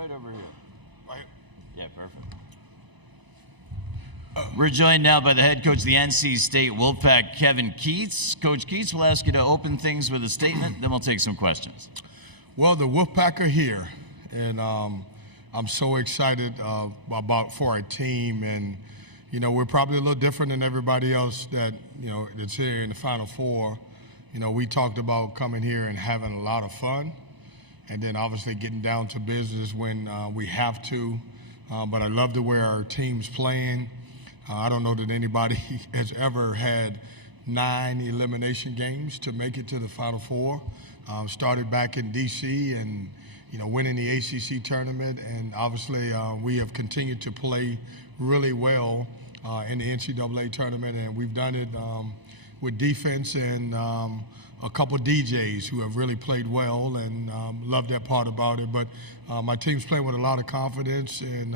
Right over here. Right. Yeah, perfect. We're joined now by the head coach of the NC State Wolfpack, Kevin Keats. Coach Keats, we'll ask you to open things with a statement, then we'll take some questions. Well, the Wolfpack are here, and I'm so excited for our team. And, we're probably a little different than everybody else that's here in the Final Four. We talked about coming here and having a lot of fun, and then obviously getting down to business when we have to. But I love the way our team's playing. I don't know that anybody has ever had 9 elimination games to make it to the Final Four. Started back in D.C. and, winning the ACC tournament. And obviously we have continued to play really well in the NCAA tournament. And we've done it with defense and a couple DJs who have really played well, and love that part about it. But my team's playing with a lot of confidence, and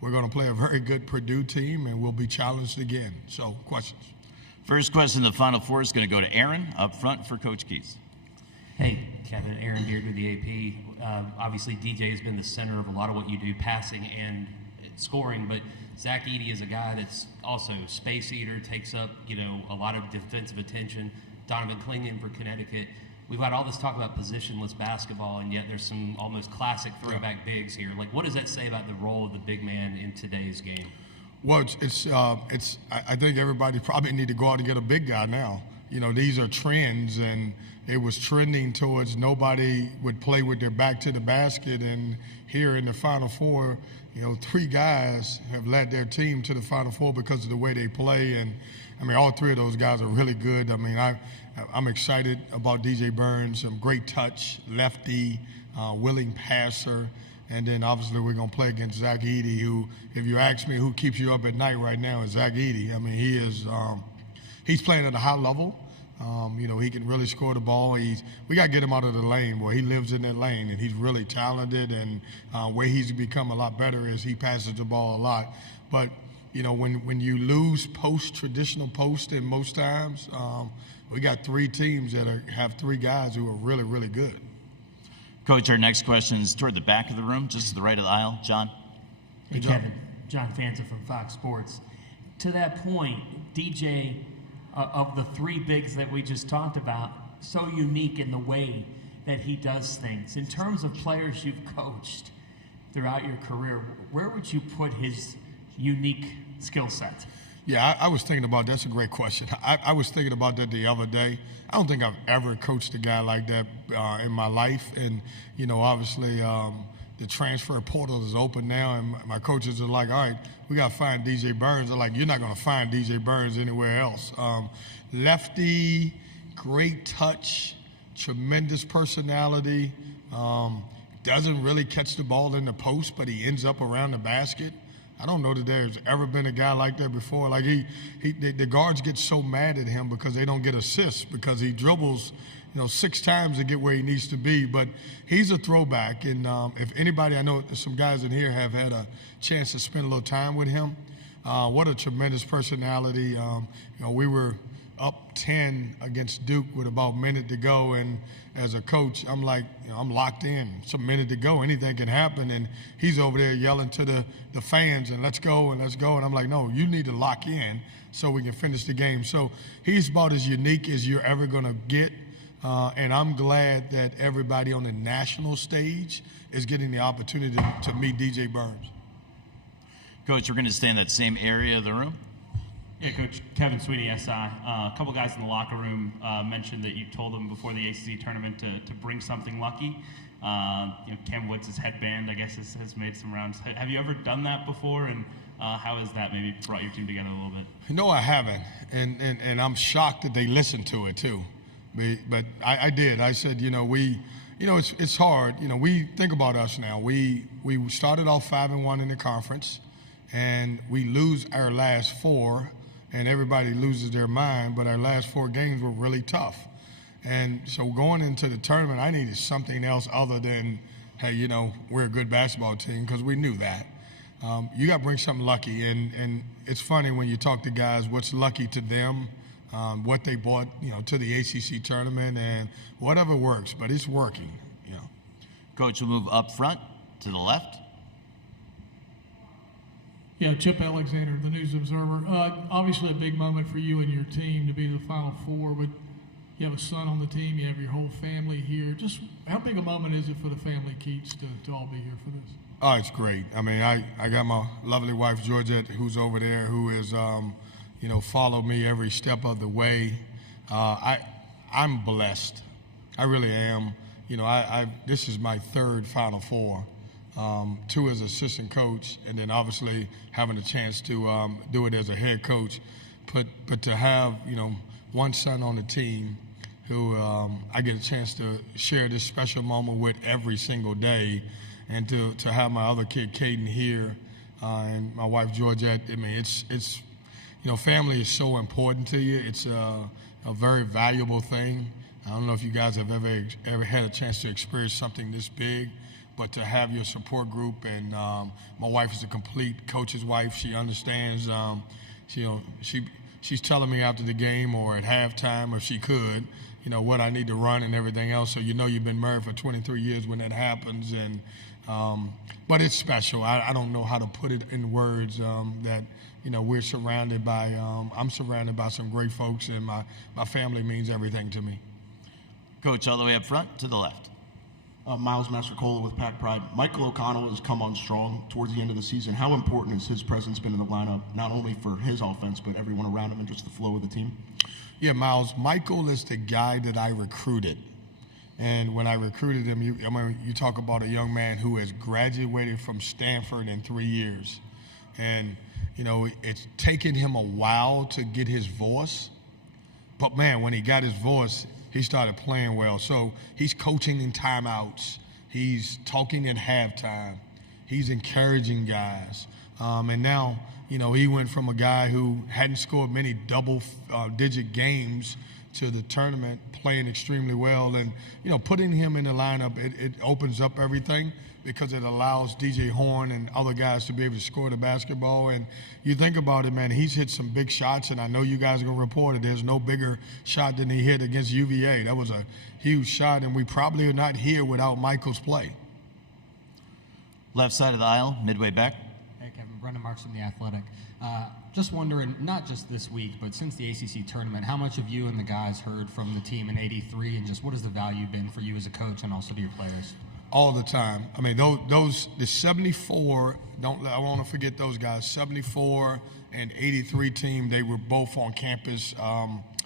we're going to play a very good Purdue team, and we'll be challenged again. So, questions? First question in the Final Four is going to go to Aaron up front for Coach Keats. Hey, Kevin. Aaron Beard with the AP. Obviously, DJ has been the center of a lot of what you do, passing and scoring, but Zach Edey is a guy that's also space eater, takes up, a lot of defensive attention. Donovan Clingan for Connecticut. We've got all this talk about positionless basketball, and yet there's some almost classic throwback bigs here. Like, what does that say about the role of the big man in today's game? Well, I think everybody probably need to go out and get a big guy now. These are trends, and it was trending towards nobody would play with their back to the basket. And here in the Final Four, 3 guys have led their team to the Final Four because of the way they play. And all 3 of those guys are really good. I'm excited about DJ Burns, great touch, lefty, willing passer. And then obviously we're going to play against Zach Edey, who, if you ask me who keeps you up at night right now, is Zach Edey. He is he's playing at a high level. He can really score the ball. We got to get him out of the lane. Boy, he lives in that lane, and he's really talented. And where he's become a lot better is he passes the ball a lot. But when you lose traditional post, in most times, we got 3 teams that have 3 guys who are really, really good. Coach, our next question is toward the back of the room, just to the right of the aisle. John? Hey, Kevin. John Fanza from Fox Sports. To that point, DJ, of the 3 bigs that we just talked about, so unique in the way that he does things. In terms of players you've coached throughout your career, where would you put his unique skill set? Yeah, I was thinking about that's a great question. I was thinking about that the other day. I don't think I've ever coached a guy like that in my life. And, obviously the transfer portal is open now, and my coaches are like, all right, we got to find DJ Burns. They're like, you're not going to find DJ Burns anywhere else. Lefty, great touch, tremendous personality, doesn't really catch the ball in the post, but he ends up around the basket. I don't know that there's ever been a guy like that before. Like the guards get so mad at him because they don't get assists because he dribbles, 6 times to get where he needs to be. But he's a throwback, and if anybody, I know some guys in here have had a chance to spend a little time with him. What a tremendous personality. We were up 10 against Duke with about a minute to go, and as a coach, I'm like, I'm locked in. It's a minute to go. Anything can happen, and he's over there yelling to the fans, and let's go, and let's go. And I'm like, no, you need to lock in so we can finish the game. So he's about as unique as you're ever going to get, and I'm glad that everybody on the national stage is getting the opportunity to meet DJ Burns. Coach, we're going to stay in that same area of the room. Yeah, Coach. Kevin Sweeney, SI. A couple guys in the locker room mentioned that you told them before the ACC tournament to bring something lucky. Cam Woods' headband, I guess, has made some rounds. Have you ever done that before, and how has that maybe brought your team together a little bit? No, I haven't, and I'm shocked that they listened to it too. But I did. I said, it's hard. We think about us now. We started off 5-1 in the conference, and we lose our last 4. And everybody loses their mind, but our last 4 games were really tough. And so going into the tournament, I needed something else other than, hey, we're a good basketball team, because we knew that. You got to bring something lucky. And it's funny when you talk to guys what's lucky to them, what they brought, to the ACC tournament, and whatever works, but it's working. Coach, we'll move up front. to the left. Yeah, Chip Alexander, the News Observer. Obviously a big moment for you and your team to be to the Final Four, but you have a son on the team, you have your whole family here. Just how big a moment is it for the family, Keats, to all be here for this? Oh, it's great. I mean, I got my lovely wife, Georgette, who's over there, who is, followed me every step of the way. I'm blessed. I really am. This is my third Final Four. 2 as assistant coach, and then obviously having a chance to do it as a head coach. But to have, one son on the team who I get a chance to share this special moment with every single day, and to have my other kid, Caden, here, and my wife, Georgette. I mean, it's family is so important to you. It's a very valuable thing. I don't know if you guys have ever had a chance to experience something this big, but to have your support group, and my wife is a complete coach's wife. She understands. She's telling me after the game or at halftime, if she could, what I need to run and everything else. So you've been married for 23 years when that happens, and but it's special. I don't know how to put it in words that we're surrounded by. I'm surrounded by some great folks, and my family means everything to me. Coach, all the way up front to the left. Miles Mastrocola with Pack Pride. Michael O'Connell has come on strong towards the end of the season. How important has his presence been in the lineup, not only for his offense, but everyone around him and just the flow of the team? Yeah, Miles, Michael is the guy that I recruited. And when I recruited him, you talk about a young man who has graduated from Stanford in 3 years. And, it's taken him a while to get his voice. But, man, when he got his voice, he started playing well. So he's coaching in timeouts. He's talking at halftime. He's encouraging guys. And now, he went from a guy who hadn't scored many double-digit games to the tournament, playing extremely well. And, putting him in the lineup, it opens up everything, because it allows DJ Horn and other guys to be able to score the basketball. And you think about it, man, he's hit some big shots, and I know you guys are going to report it. There's no bigger shot than he hit against UVA. That was a huge shot, and we probably are not here without Michael's play. Left side of the aisle, midway back. Hey, Kevin. Brendan Marks from The Athletic. Just wondering, not just this week, but since the ACC tournament, how much have you and the guys heard from the team in '83, and just what has the value been for you as a coach and also to your players? All the time. I mean, the 74, I want to forget those guys, 74 and 83 team, they were both on campus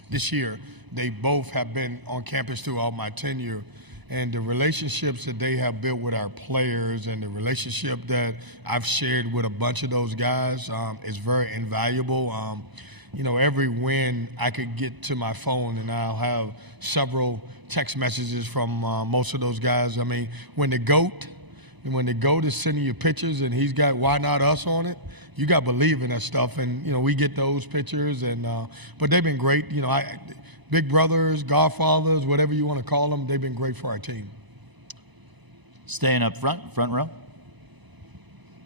this year. They both have been on campus throughout my tenure. And the relationships that they have built with our players, and the relationship that I've shared with a bunch of those guys is very invaluable. Every win, I could get to my phone and I'll have several text messages from most of those guys. I mean, when the GOAT is sending you pictures and he's got "Why Not Us" on it, you got to believe in that stuff. And, we get those pictures. And but they've been great. Big brothers, godfathers, whatever you want to call them, they've been great for our team. Staying up front row.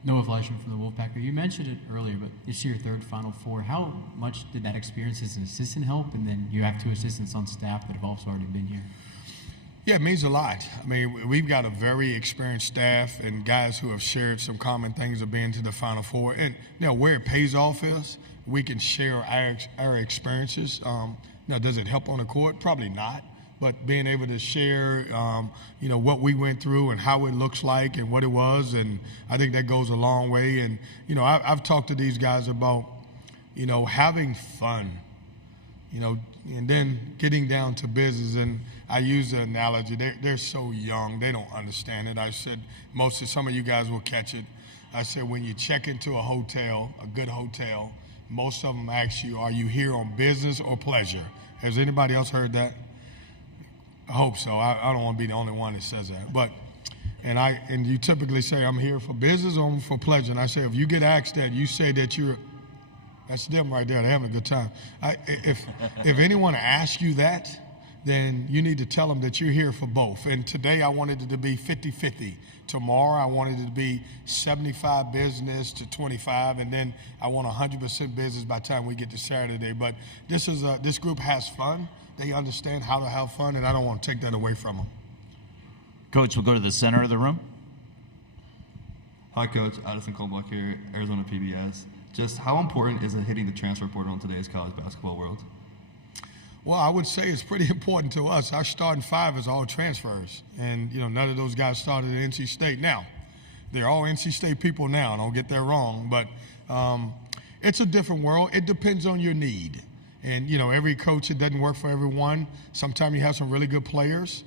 Noah Fleischman from the Wolfpack. You mentioned it earlier, but this year, third Final Four. How much did that experience as an assistant help? And then you have 2 assistants on staff that have also already been here. Yeah, it means a lot. I mean, we've got a very experienced staff and guys who have shared some common things of being to the Final Four. And where it pays off is we can share our experiences. Now, does it help on the court? Probably not. But being able to share, what we went through and how it looks like and what it was, and I think that goes a long way. And, I've talked to these guys about, having fun, and then getting down to business. And I use the analogy, they're so young, they don't understand it. I said, some of you guys will catch it. I said, when you check into a hotel, a good hotel, most of them ask you, are you here on business or pleasure? Has anybody else heard that? I hope so. I don't want to be the only one that says that. But, and you typically say, I'm here for business or for pleasure. And I say, if you get asked that, you say that that's them right there. They're having a good time. If anyone asks you that, then you need to tell them that you're here for both. And today I wanted it to be 50-50. Tomorrow I wanted it to be 75 business to 25, and then I want 100% business by the time we get to Saturday. But this group has fun. They understand how to have fun, and I don't want to take that away from them. Coach, we'll go to the center of the room. Hi, Coach. Addison Colbach here, Arizona PBS. Just how important is it hitting the transfer portal in today's college basketball world? Well, I would say it's pretty important to us. Our starting five is all transfers, and none of those guys started at NC State. Now, they're all NC State people now. Don't get that wrong, but it's a different world. It depends on your need, and every coach, it doesn't work for everyone. Sometimes you have some really good players.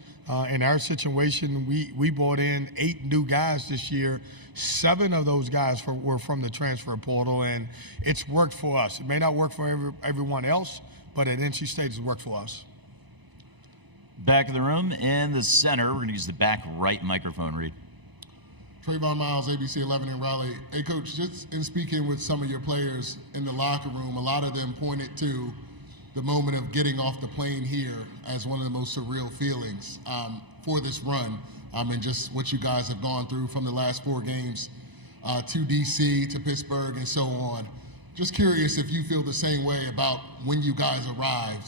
In our situation, we brought in 8 new guys this year. 7 of those guys were from the transfer portal, and it's worked for us. It may not work for everyone else, but at NC State, it's worked for us. Back of the room in the center. We're going to use the back right microphone, Reed. Trayvon Miles, ABC 11 in Raleigh. Hey, Coach, just in speaking with some of your players in the locker room, a lot of them pointed to the moment of getting off the plane here as one of the most surreal feelings for this run, and just what you guys have gone through from the last 4 games to D.C., to Pittsburgh, and so on. Just curious if you feel the same way about when you guys arrived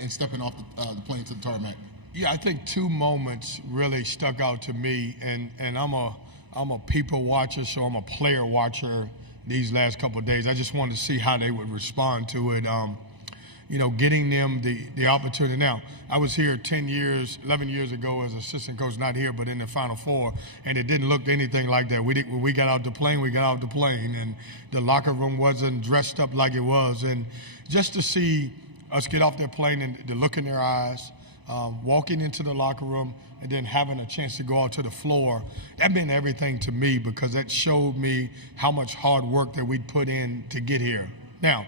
and stepping off the plane to the tarmac. Yeah, I think 2 moments really stuck out to me, and I'm a people watcher, so I'm a player watcher these last couple of days. I just wanted to see how they would respond to it. Getting them the opportunity. Now, I was here 11 years ago as assistant coach, not here, but in the Final Four, and it didn't look anything like that. When we got out the plane, and the locker room wasn't dressed up like it was. And just to see us get off that plane and the look in their eyes, walking into the locker room, and then having a chance to go out to the floor, that meant everything to me because that showed me how much hard work that we'd put in to get here. Now,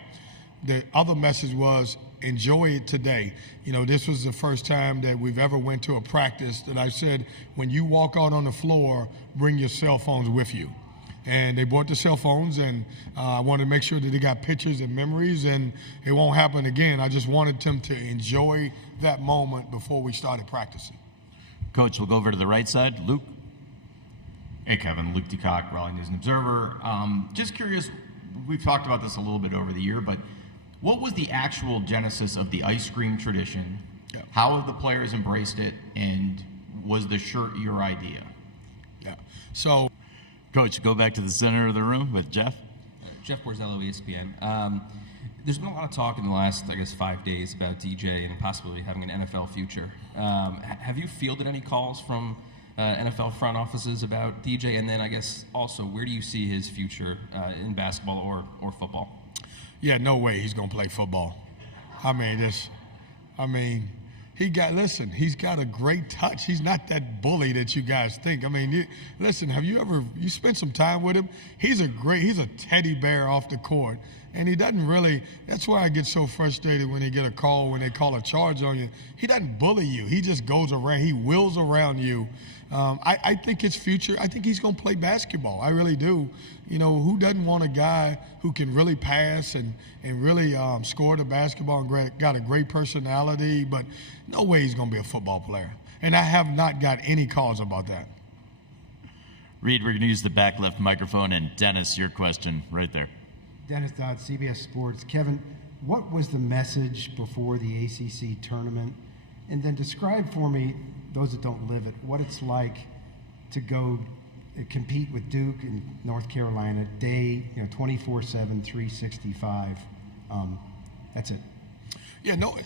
the other message was enjoy it today. This was the first time that we've ever went to a practice that I said, when you walk out on the floor, bring your cell phones with you. And they brought the cell phones, and I wanted to make sure that they got pictures and memories, and it won't happen again. I just wanted them to enjoy that moment before we started practicing. Coach, we'll go over to the right side. Luke. Hey, Kevin. Luke DeCock, Raleigh News and Observer. Just curious, we've talked about this a little bit over the year, but what was the actual genesis of the ice cream tradition? Yeah. How have the players embraced it, and was the shirt your idea? Yeah. So, Coach, go back to the center of the room with Jeff. Jeff Borzello, ESPN. There's been a lot of talk in the last, 5 days about DJ and possibly having an NFL future. Have you fielded any calls from NFL front offices about DJ? And then I guess also, where do you see his future in basketball or football? Yeah, no way he's going to play football. He's got a great touch. He's not that bully that you guys think. Have you spent some time with him? He's a teddy bear off the court. And he doesn't really, that's why I get so frustrated when they get a call, when they call a charge on you. He doesn't bully you. He just goes around, he wheels around you. I think his future, I think he's going to play basketball. I really do. Who doesn't want a guy who can really pass and really score the basketball and got a great personality, but no way he's going to be a football player. And I have not got any calls about that. Reed, we're going to use the back left microphone, and Dennis, your question right there. Dennis Dodd, CBS Sports. Kevin, what was the message before the ACC tournament? And then describe for me, those that don't live it, what it's like to go compete with Duke in North Carolina, day 24/7, 365. That's it. Yeah, no,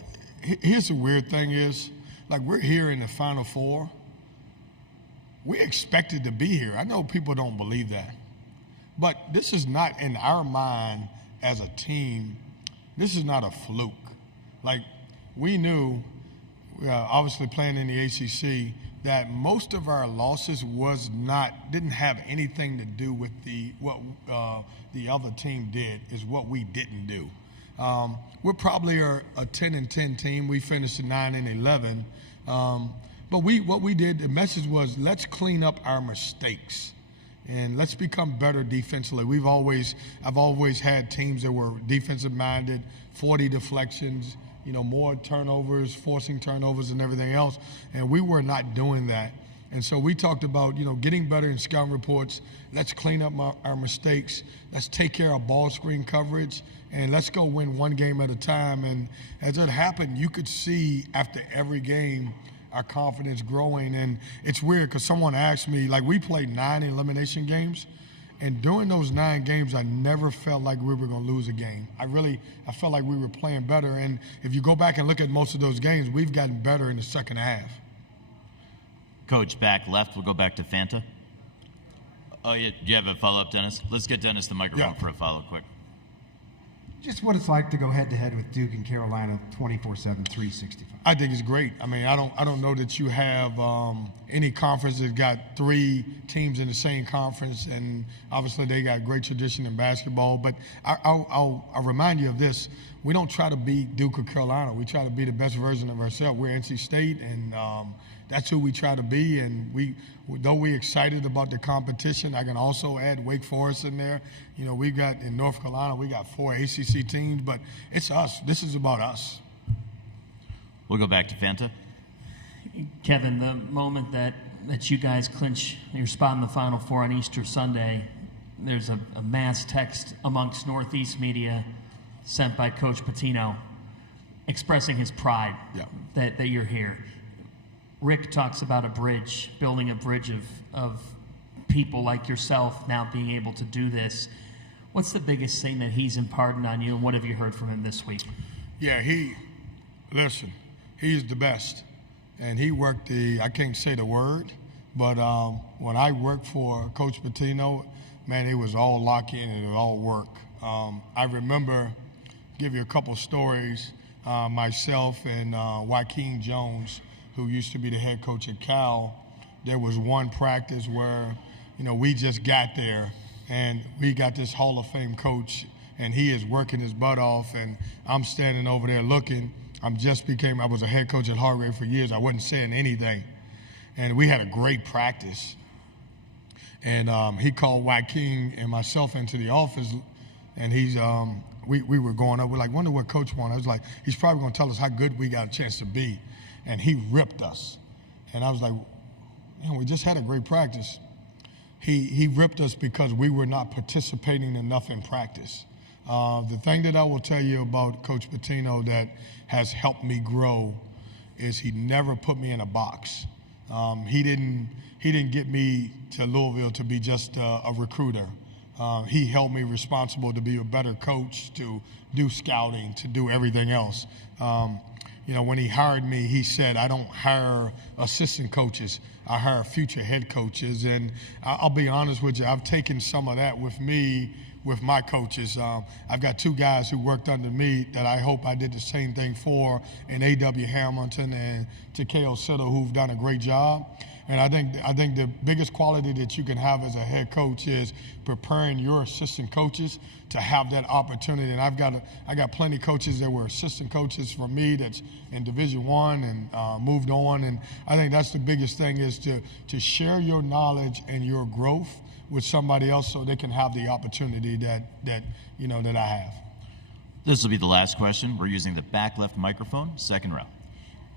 here's the weird thing is, we're here in the Final Four. We expected to be here. I know people don't believe that. But this is not, in our mind as a team, this is not a fluke. We knew, obviously playing in the ACC, that most of our losses didn't have anything to do with what the other team did, is what we didn't do. We're probably a 10-10 team. We finished at 9-11. But what we did, the message was, let's clean up our mistakes. And let's become better defensively. I've always had teams that were defensive minded, 40 deflections, more turnovers, forcing turnovers and everything else. And we were not doing that. And so we talked about, getting better in scouting reports. Let's clean up our mistakes. Let's take care of ball screen coverage, and let's go win one game at a time. And as it happened, you could see after every game, our confidence growing. And it's weird because someone asked me, like, we played 9 elimination games, and during those 9 games, I never felt like we were going to lose a game. I felt like we were playing better. And if you go back and look at most of those games, we've gotten better in the second half. Coach, back left. We'll go back to Fanta. Oh, yeah. Do you have a follow-up, Dennis? Let's get Dennis the microphone for a follow-up quick. Just what it's like to go head-to-head with Duke and Carolina 24/7, 365. I think it's great. I mean, I don't know that you have any conference that got 3 teams in the same conference, and obviously they got great tradition in basketball. But I'll remind you of this: we don't try to beat Duke or Carolina. We try to be the best version of ourselves. We're NC State, and that's who we try to be. And though we're excited about the competition, I can also add Wake Forest in there. You know, we got in North Carolina, we got 4 ACC teams, but it's us. This is about us. We'll go back to Fanta. Kevin, the moment that you guys clinch your spot in the Final Four on Easter Sunday, there's a mass text amongst Northeast media sent by Coach Pitino expressing his pride that you're here. Rick talks about a bridge, building a bridge of people like yourself now being able to do this. What's the biggest thing that he's imparted on you, and what have you heard from him this week? Yeah, he's the best. And he worked I can't say the word, but when I worked for Coach Pitino, man, it was all lock-in and it was all work. I remember, give you a couple stories, myself and Joaquin Jones, who used to be the head coach at Cal, there was one practice where, we just got there and we got this Hall of Fame coach and he is working his butt off and I'm standing over there looking. I was a head coach at Hargrave for years. I wasn't saying anything. And we had a great practice. And he called Joaquin and myself into the office and we were going up. We're like, wonder what coach wanted. I was like, he's probably going to tell us how good we got a chance to be. And he ripped us. And I was like, man, we just had a great practice. He ripped us because we were not participating enough in practice. The thing that I will tell you about Coach Pitino that has helped me grow is he never put me in a box. He didn't get me to Louisville to be just a recruiter. He held me responsible to be a better coach, to do scouting, to do everything else. When he hired me, he said, I don't hire assistant coaches. I hire future head coaches. And I'll be honest with you, I've taken some of that with me, with my coaches. I've got 2 guys who worked under me that I hope I did the same thing for, and A.W. Hamilton and Takeo Siddle, who've done a great job. And I think the biggest quality that you can have as a head coach is preparing your assistant coaches to have that opportunity. And I got plenty of coaches that were assistant coaches for me that's in Division I and moved on. And I think that's the biggest thing is to share your knowledge and your growth with somebody else so they can have the opportunity that I have. This will be the last question. We're using the back left microphone, second row.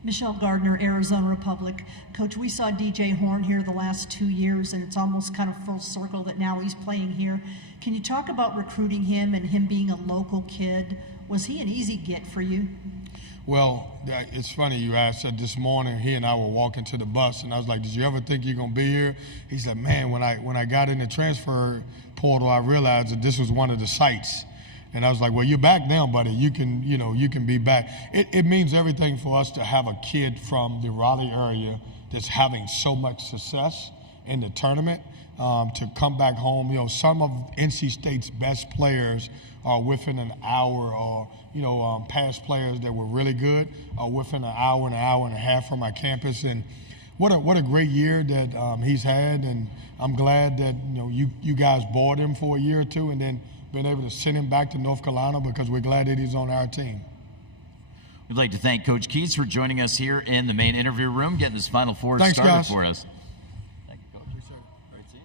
Michelle Gardner, Arizona Republic. Coach, we saw DJ Horn here the last 2 years, and it's almost kind of full circle that now he's playing here. Can you talk about recruiting him and him being a local kid? Was he an easy get for you? Well, it's funny you asked that. This morning, he and I were walking to the bus, and I was like, did you ever think you're going to be here? He said, man, when I got in the transfer portal, I realized that this was one of the sites. And I was like, well, you're back now, buddy. You can be back. It means everything for us to have a kid from the Raleigh area that's having so much success in the tournament to come back home. Some of NC State's best players are within an hour, or past players that were really good are within an hour and a half from our campus. And what a great year that he's had. And I'm glad that you guys bought him for a year or two, and then been able to send him back to North Carolina because we're glad that he's on our team. We'd like to thank Coach Keats for joining us here in the main interview room, getting this Final Four Thanks, started guys. for us.